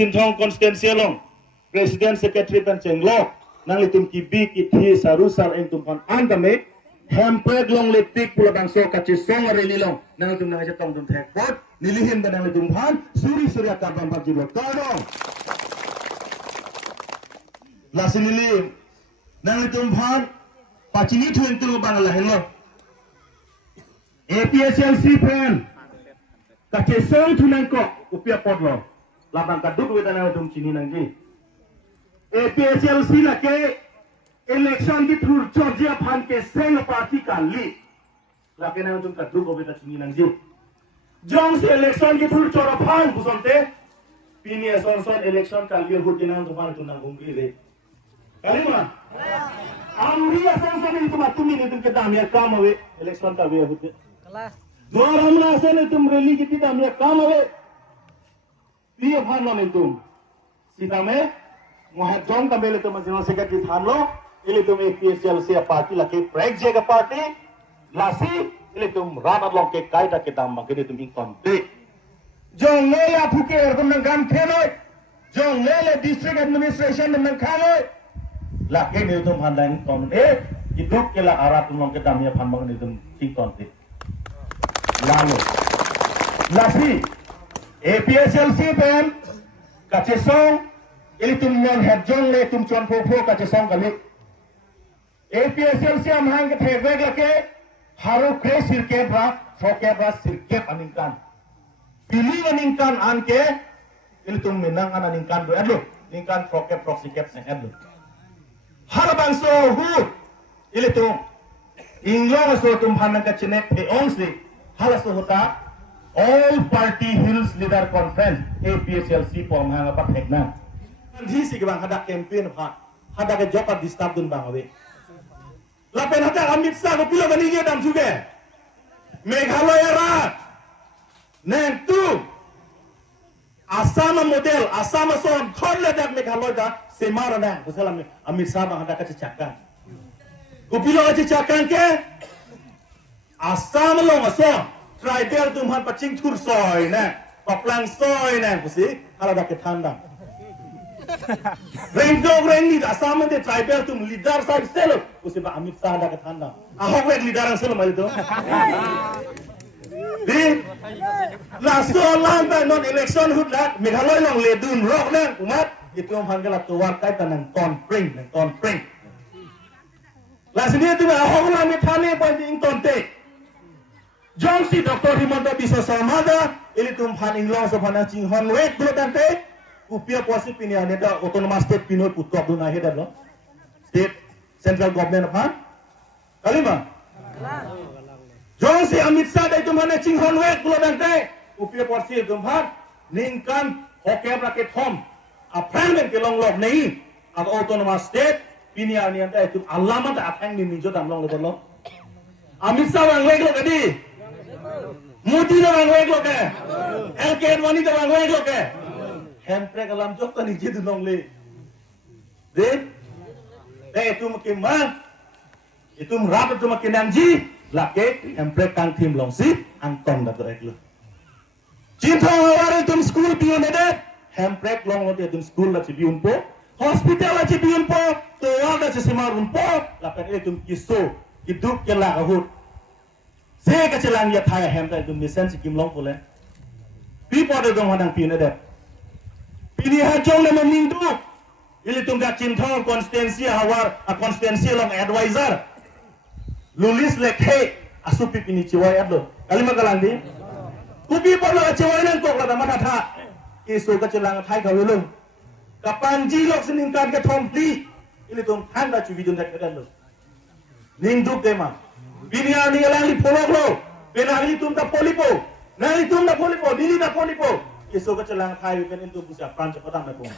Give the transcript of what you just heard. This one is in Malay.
Cintong konstitusi Presiden Sekretari Pencenglok nang litum kibi kiti sarusar entum pan andame hempred long letik pula bangso kacisong relilong nang litum nang jatong tum thekpot nilihin nang litum pan suri surya karbam bajilo kadong lasinili nang litum pan pacini thuin tu bangla hello APSLC pen kacisong thunang ko upia podlo labang kaduk wetana litum cini nang ji APSLC lake election di through Georgia fan ke seng party ka li lake na tum kadru ko beta chini nang ji jong se election di through chora fan busonte pini son election ka li hu dinang to fan tunang gungri re kalima amri son ni tum atumi ni tum ke damia kam awe election ka we hu kala dor hamla son tum rally ki damia kam awe pi fan no tum sita me वहाँ जोन का मेले तो मजीना सेक्रेटरी थान लो इले तुम APSLC party लगे प्रैक जेगा पार्टी लासी इले तुम राना लोग के कायदा के दाम मगने तुम इंकॉन्टे जोन ले या फुके तुम नंगाम खेलो जोन ले डिस्ट्रिक्ट एडमिनिस्ट्रेशन नंग खालो लगे ने तुम हंदा इंकॉन्टे कि दुख के ला आरा तुम लोग के दाम या फन मगने तुम इंकॉन्टे लालो लासी APSLC पेन कचेसों ini tum non hajong le tum chon pho ka chesong kali APSLC am hang ke thegwe lake haru kre sirke bra thoke bra sirke aningkan pili aningkan an ke ini tum minang an aningkan do adlo ningkan thoke proxy cap se adlo har bang so hu ini tum inglo so tum hanan ka chine pe onsi hala so hota all party hills leader conference APSLC pom hang apa thegna di si bang ada campaign ada ke job di staff dun bang awe lapen hata Amit Shah ko pilo bani ge dam suge Meghalaya rat neng tu Assam model Assam son thole dak Meghalaya da semara na salam Amit Shah bang ada ke cakan ko pilo ke cakan ke Assam lo maso tribal tumhan paching thur soy na paplang soy na kusi ala dak ke thanda Rengdog rengi asam de tribal tum leader side selo usi ba Amit Shah da kathanda ahok wek leader ang selo mal to di la so lang ba non election hut la Meghalaya long le dun rok na umat itu om hangala to war kai tanang ton pring la sini tu ahok la me thane pa ding ton te jong si Dr. Himanta Biswa Sarma da ili tum phaning long so phana ching hon wek do tan te upia posi pini ane da autonomous state pino putok do nahi da lo state central government apa kalima jong si Amit Shah dai tumhane chinghon wek lo dang te upia posi tumhan ningkan hoke bracket home a parliament ke long lok nei a autonomous state pini ane da tu alama da athang ni nijo dam long lo Amit Shah wang wek lo kadi Modi da wang wek lo ke LK Advani da wang wek lo ke hempre kalam jok tani jidu nong le de itu makin ma itu merap itu makin nanji lake hempre kang tim long si antong da to eklo cinta awar itu school pion de hempre long lo itu school la ci biun po hospital la ci biun po to wala ci simar un po la pen itu kiso hidup ke la hut se ka celang ya thaya hempre itu mission ci kim long po le people de dong hadang pion de ini hajong na memindu ili tunggak cintong konstitusi hawar a konstitusi long advisor lulis lekhe asupi pini ciwai adlo kalima kalandi kupi polo ciwai nan kok la mana tha isu ka celang thai ka ulung kapanji lok seningkan ke thomti ili tung handa chu vidun dak adlo ningdu tema binia ni lang li polok lo benali tum ta polipo nali tum ta polipo dili ta polipo isu ka celang thai pen itu busia pran cepetan na pung